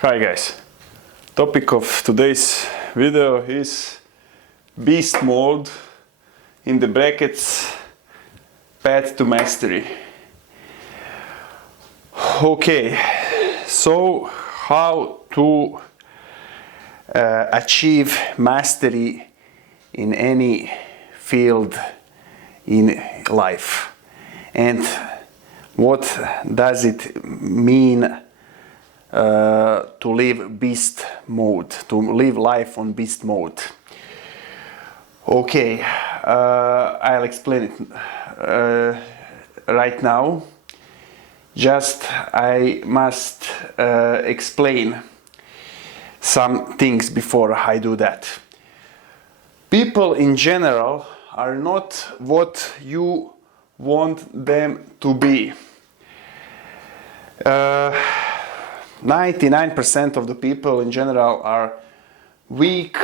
Hi guys, topic of today's video is beast mode, in the brackets, path to mastery. Okay, so how to achieve mastery in any field in life, and what does it mean to live beast mode, to live life on beast mode. Okay, I'll explain it right now. Just I must explain some things before I do that. People in general are not what you want them to be. 99% of the people in general are weak,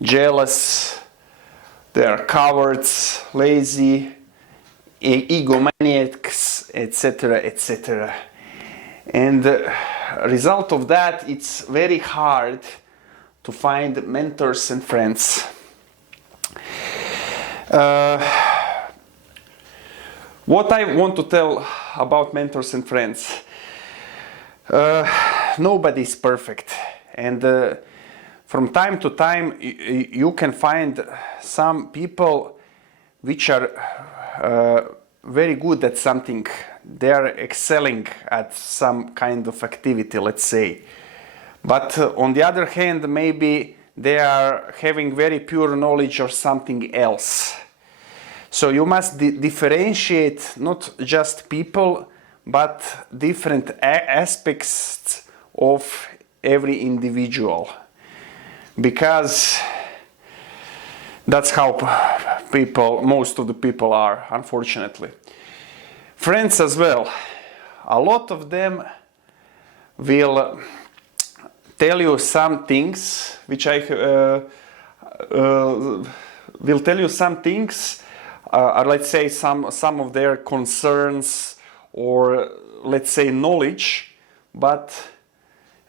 jealous, they are cowards, lazy, egomaniacs, etc., etc. And the result of that, it's very hard to find mentors and friends. What I want to tell about mentors and friends, nobody is perfect, and from time to time you can find some people which are very good at something. They are excelling at some kind of activity, let's say, but on the other hand maybe they are having very pure knowledge or something else. So you must differentiate not just people but different aspects of every individual, because that's how most of the people are, unfortunately. Friends as well, a lot of them will tell you some things which will tell you some things, or let's say some of their concerns, or let's say knowledge, but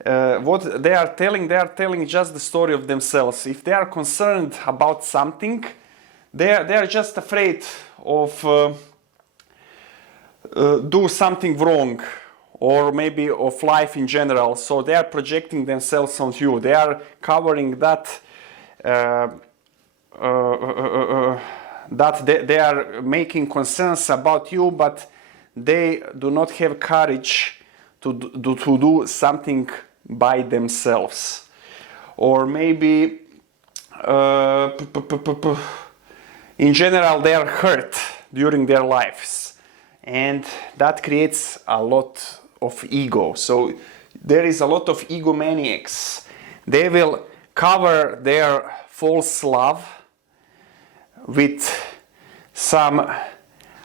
what they are telling just the story of themselves. If they are concerned about something, they are just afraid of do something wrong, or maybe of life in general. So they are projecting themselves on you. They are covering that that they are making concerns about you, but they do not have courage to do something by themselves. Or maybe in general they are hurt during their lives, and that creates a lot of ego. So there is a lot of egomaniacs. They will cover their false love with some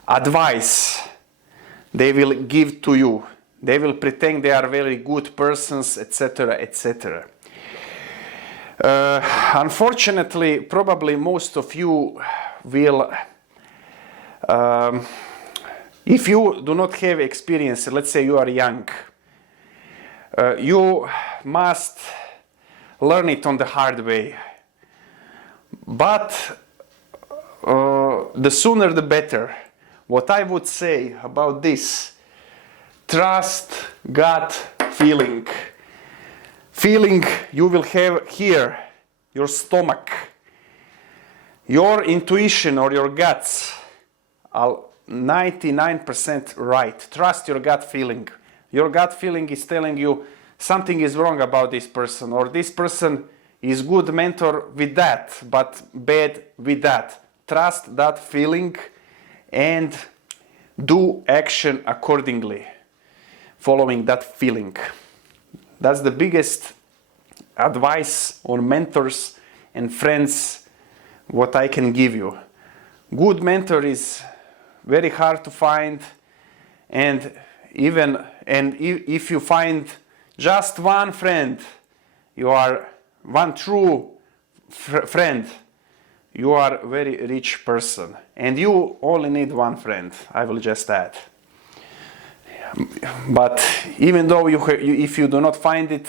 advice they will give to you. They will pretend they are very good persons, etc., etc. Unfortunately, probably most of you will, if you do not have experience, let's say you are young, you must learn it on the hard way. But the sooner the better. What I would say about this: trust gut feeling. Feeling you will have here, your stomach. Your intuition or your guts are 99% right. Trust your gut feeling. Your gut feeling is telling you something is wrong about this person, or this person is good mentor with that, but bad with that. Trust that feeling and do action accordingly, following that feeling. That's the biggest advice on mentors and friends what I can give you. Good mentor is very hard to find, and if you find just one friend, you are one true friend, you are a very rich person, and you only need one friend, I will just add. But even though if you do not find it,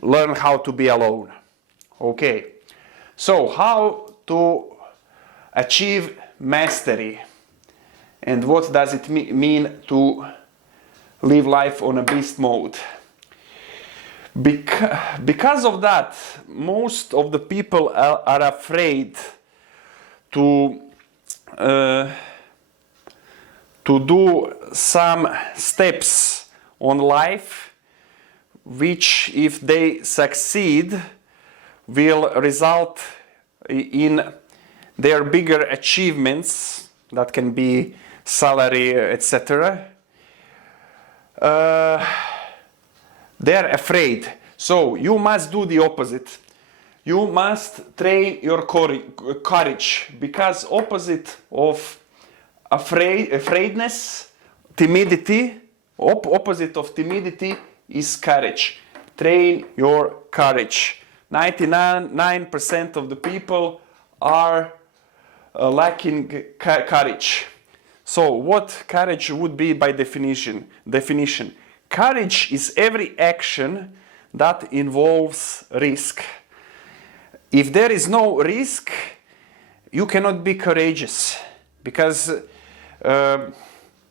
learn how to be alone. Okay. So how to achieve mastery, and what does it mean to live life on a beast mode? Because of that, most of the people are afraid to do some steps on life, which, if they succeed, will result in their bigger achievements. That can be salary, etc. They're afraid. So you must do the opposite. You must train your courage, because opposite of afraidness, timidity, opposite of timidity is courage. Train your courage. 99% of the people are lacking courage. So what courage would be by definition? Courage is every action that involves risk. If there is no risk, you cannot be courageous, because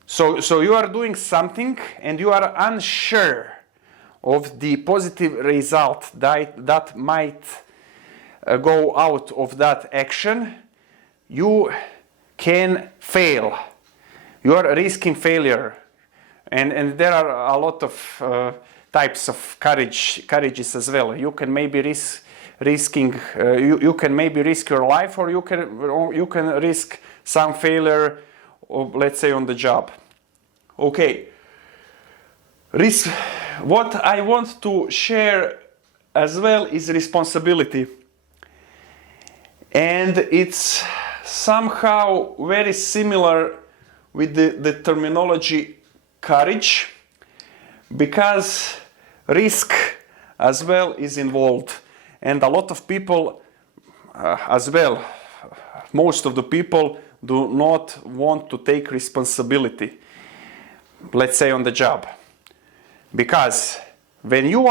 so you are doing something and you are unsure of the positive result that might go out of that action. You can fail. You are risking failure. And there are a lot of types of courages as well. You can maybe you can maybe risk your life, or you can risk some failure, let's say on the job. Okay. What I want to share as well is responsibility. And it's somehow very similar with the terminology courage, because risk as well is involved. And a lot of people as well, most of the people do not want to take responsibility, let's say on the job. Because when you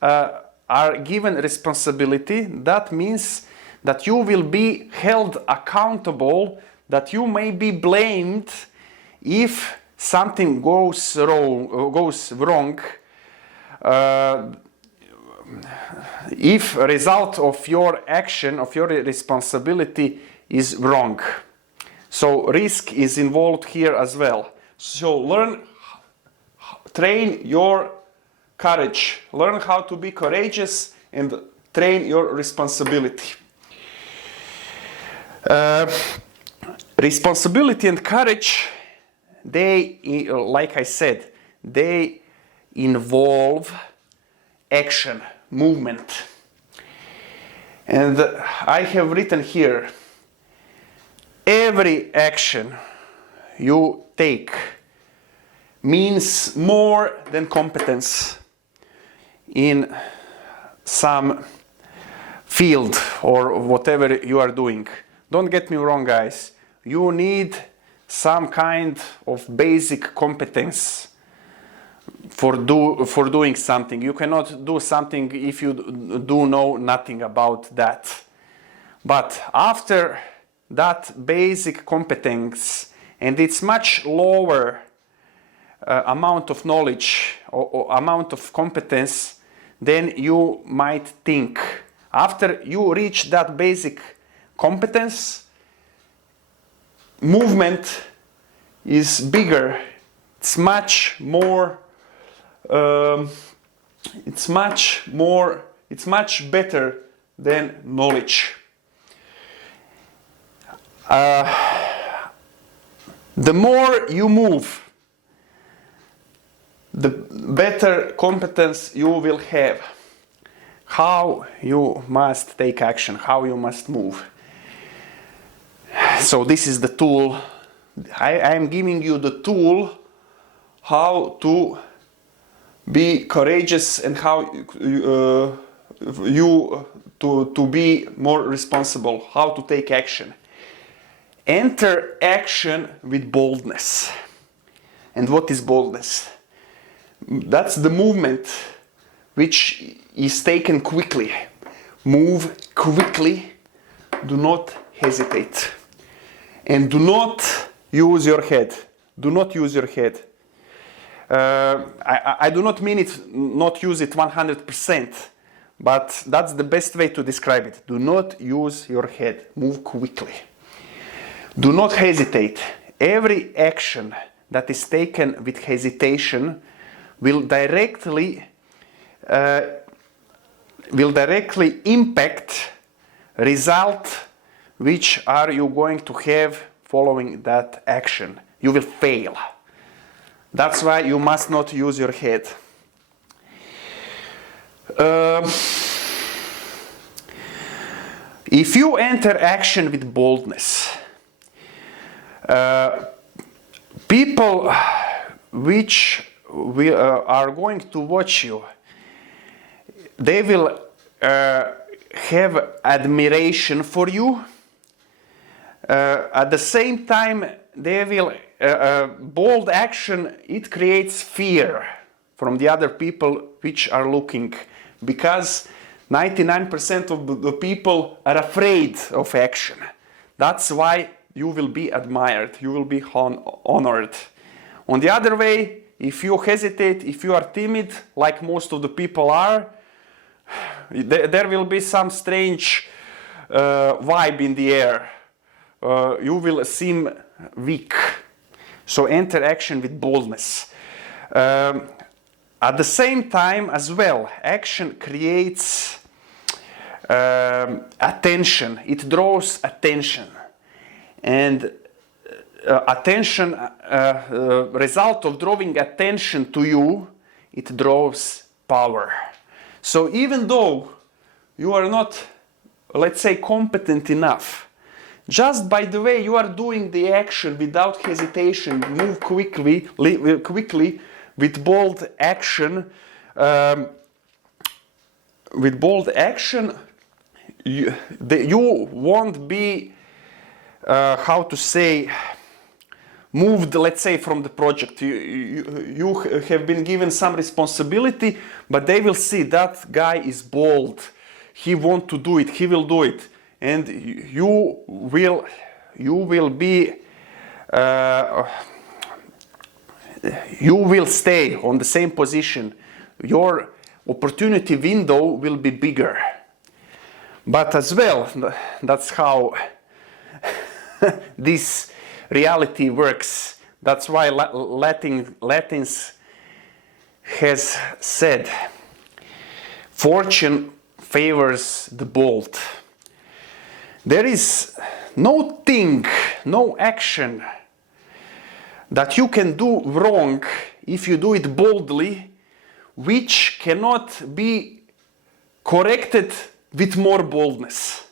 are given responsibility, that means that you will be held accountable, that you may be blamed if something goes wrong, if a result of your action, of your responsibility is wrong. So risk is involved here as well. So train your courage, learn how to be courageous, and train your responsibility. Responsibility and courage, they, like I said, they involve action, movement. And I have written here, every action you take means more than competence in some field or whatever you are doing. Don't get me wrong, guys. You need some kind of basic competence for doing something. You cannot do something if you do know nothing about that. But after that basic competence, and it's much lower amount of knowledge or amount of competence, then you might think. After you reach that basic competence, movement is bigger. It's much more. It's much better than knowledge. The more you move, the better competence you will have. How you must take action, how you must move. So this is the tool. I am giving you the tool how to be courageous and how to be more responsible, how to take action. Enter action with boldness. And what is boldness? That's the movement which is taken quickly. Move quickly, do not hesitate. And do not use your head. Do not use your head. I do not mean it, not use it 100%, but that's the best way to describe it. Do not use your head. Move quickly. Do not hesitate. Every action that is taken with hesitation will directly impact result which are you going to have following that action. You will fail. That's why you must not use your head. If you enter action with boldness, people which are going to watch you, they will have admiration for you. At the same time, they will bold action, it creates fear from the other people which are looking, because 99% of the people are afraid of action. That's why you will be admired, you will be honored. On the other way, if you hesitate, if you are timid, like most of the people are, there will be some strange vibe in the air. You will seem weak. So enter action with boldness. At the same time as well, action creates attention. It draws attention. And result of drawing attention to you, it draws power. So even though you are not, let's say, competent enough, just by the way you are doing the action without hesitation, move quickly with bold action, you won't be, how to say, moved, let's say, from the project. You have been given some responsibility, but they will see that guy is bold. He wants to do it. He will do it. And you will stay on the same position. Your opportunity window will be bigger. But as well, that's how this reality works. That's why Latins has said, fortune favors the bold. There is no thing, no action that you can do wrong if you do it boldly, which cannot be corrected with more boldness.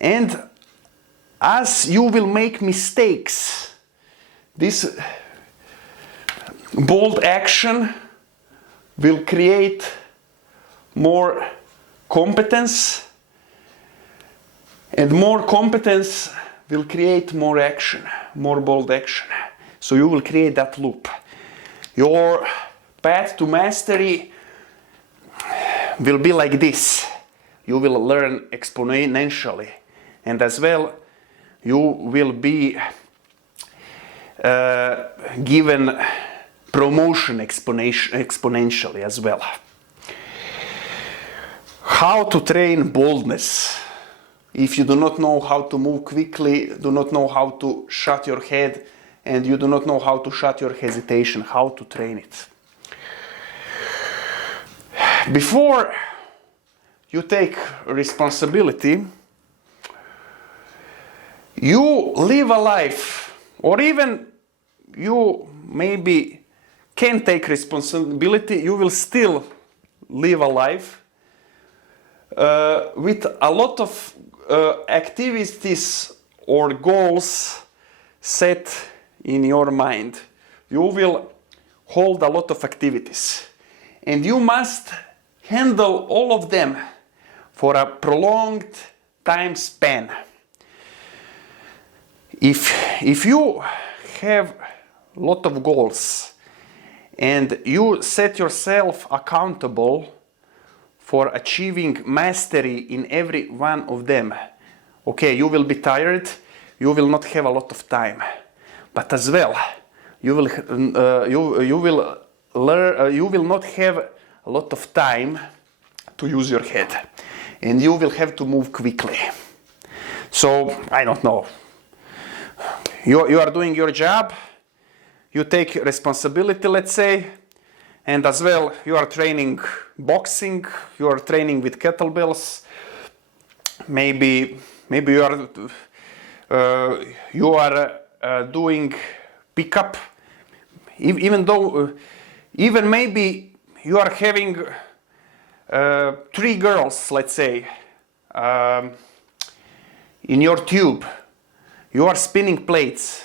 And as you will make mistakes, this bold action will create more competence, and more competence will create more action, more bold action. So you will create that loop. Your path to mastery will be like this. You will learn exponentially, and as well you will be given promotion exponentially as well. How to train boldness? If you do not know how to move quickly, do not know how to shut your head, and you do not know how to shut your hesitation, how to train it? Before you take responsibility, you live a life, or even you maybe can take responsibility, you will still live a life with a lot of activities or goals set in your mind. You will hold a lot of activities, and you must handle all of them for a prolonged time span. If you have lot of goals and you set yourself accountable for achieving mastery in every one of them, okay, you will be tired, you will not have a lot of time, but as well you will not have a lot of time to use your head, and you will have to move quickly. So I don't know, you are doing your job, you take responsibility, let's say, and as well you are training boxing, you are training with kettlebells, maybe you are doing pickup, even maybe you are having 3 girls, let's say, in your tube, you are spinning plates.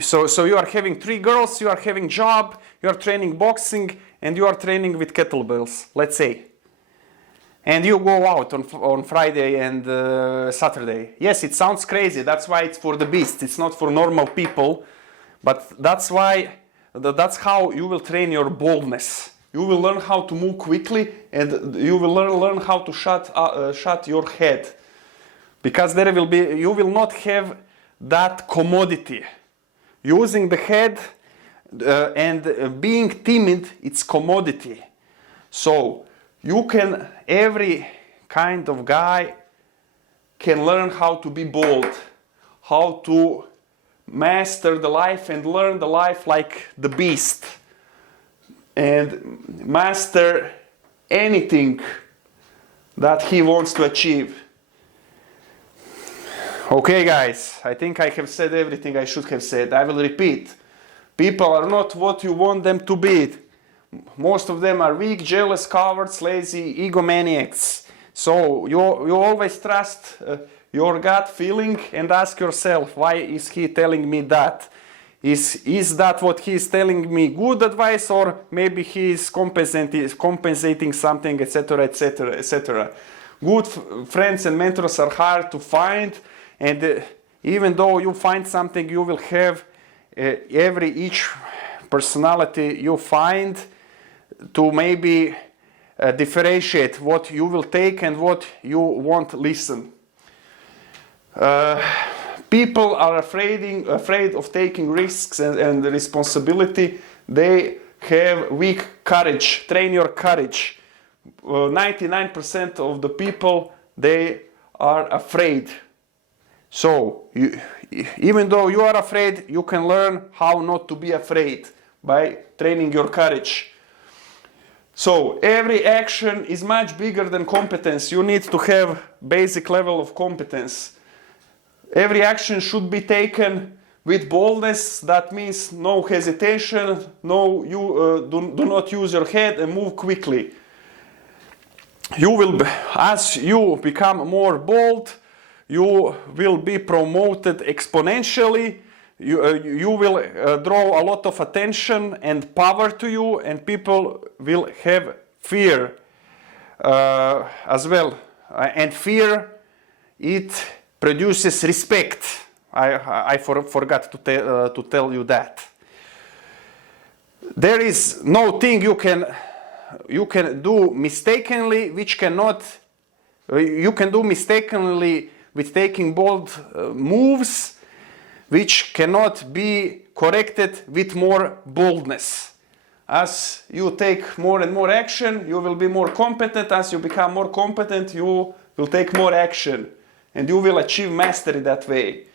So you are having 3 girls, you are having job, you are training boxing, and you are training with kettlebells, let's say. And you go out on Friday and Saturday. Yes, it sounds crazy, that's why it's for the beast, it's not for normal people, but that's how you will train your boldness. You will learn how to move quickly, and you will learn how to shut your head. Because you will not have that commodity. Using the head and being timid, it's commodity. So every kind of guy can learn how to be bold, how to master the life and learn the life like the beast, and master anything that he wants to achieve. Okay guys, I think I have said everything I should have said. I will repeat. People are not what you want them to be. Most of them are weak, jealous, cowards, lazy, egomaniacs. So you always trust your gut feeling and ask yourself, why is he telling me that? Is that what he is telling me good advice, or maybe he is compensating something, etc., etc., etc. Good friends and mentors are hard to find, and even though you find something, you will have each personality you find to maybe differentiate what you will take and what you won't listen. People are afraid of taking risks and responsibility. They have weak courage. Train your courage. 99% of the people, they are afraid. So even though you are afraid, you can learn how not to be afraid by training your courage. So every action is much bigger than competence. You need to have basic level of competence. Every action should be taken with boldness. That means no hesitation, do not use your head, and move quickly. As you become more bold, you will be promoted exponentially. You will draw a lot of attention and power to you, and people will have fear as well. And fear, it produces respect. I forgot to tell you that. There is no thing you can do mistakenly which cannot. You can do mistakenly with taking bold moves, which cannot be corrected with more boldness. As you take more and more action, you will be more competent. As you become more competent, you will take more action, and you will achieve mastery that way.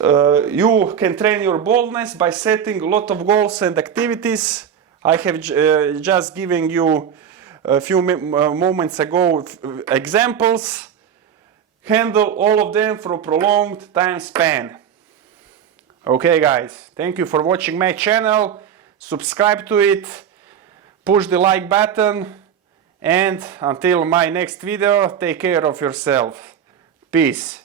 You can train your boldness by setting a lot of goals and activities. I have just given you a few moments ago examples. Handle all of them for a prolonged time span. Okay guys, thank you for watching my channel. Subscribe to it, push the like button, and until my next video, take care of yourself. Peace.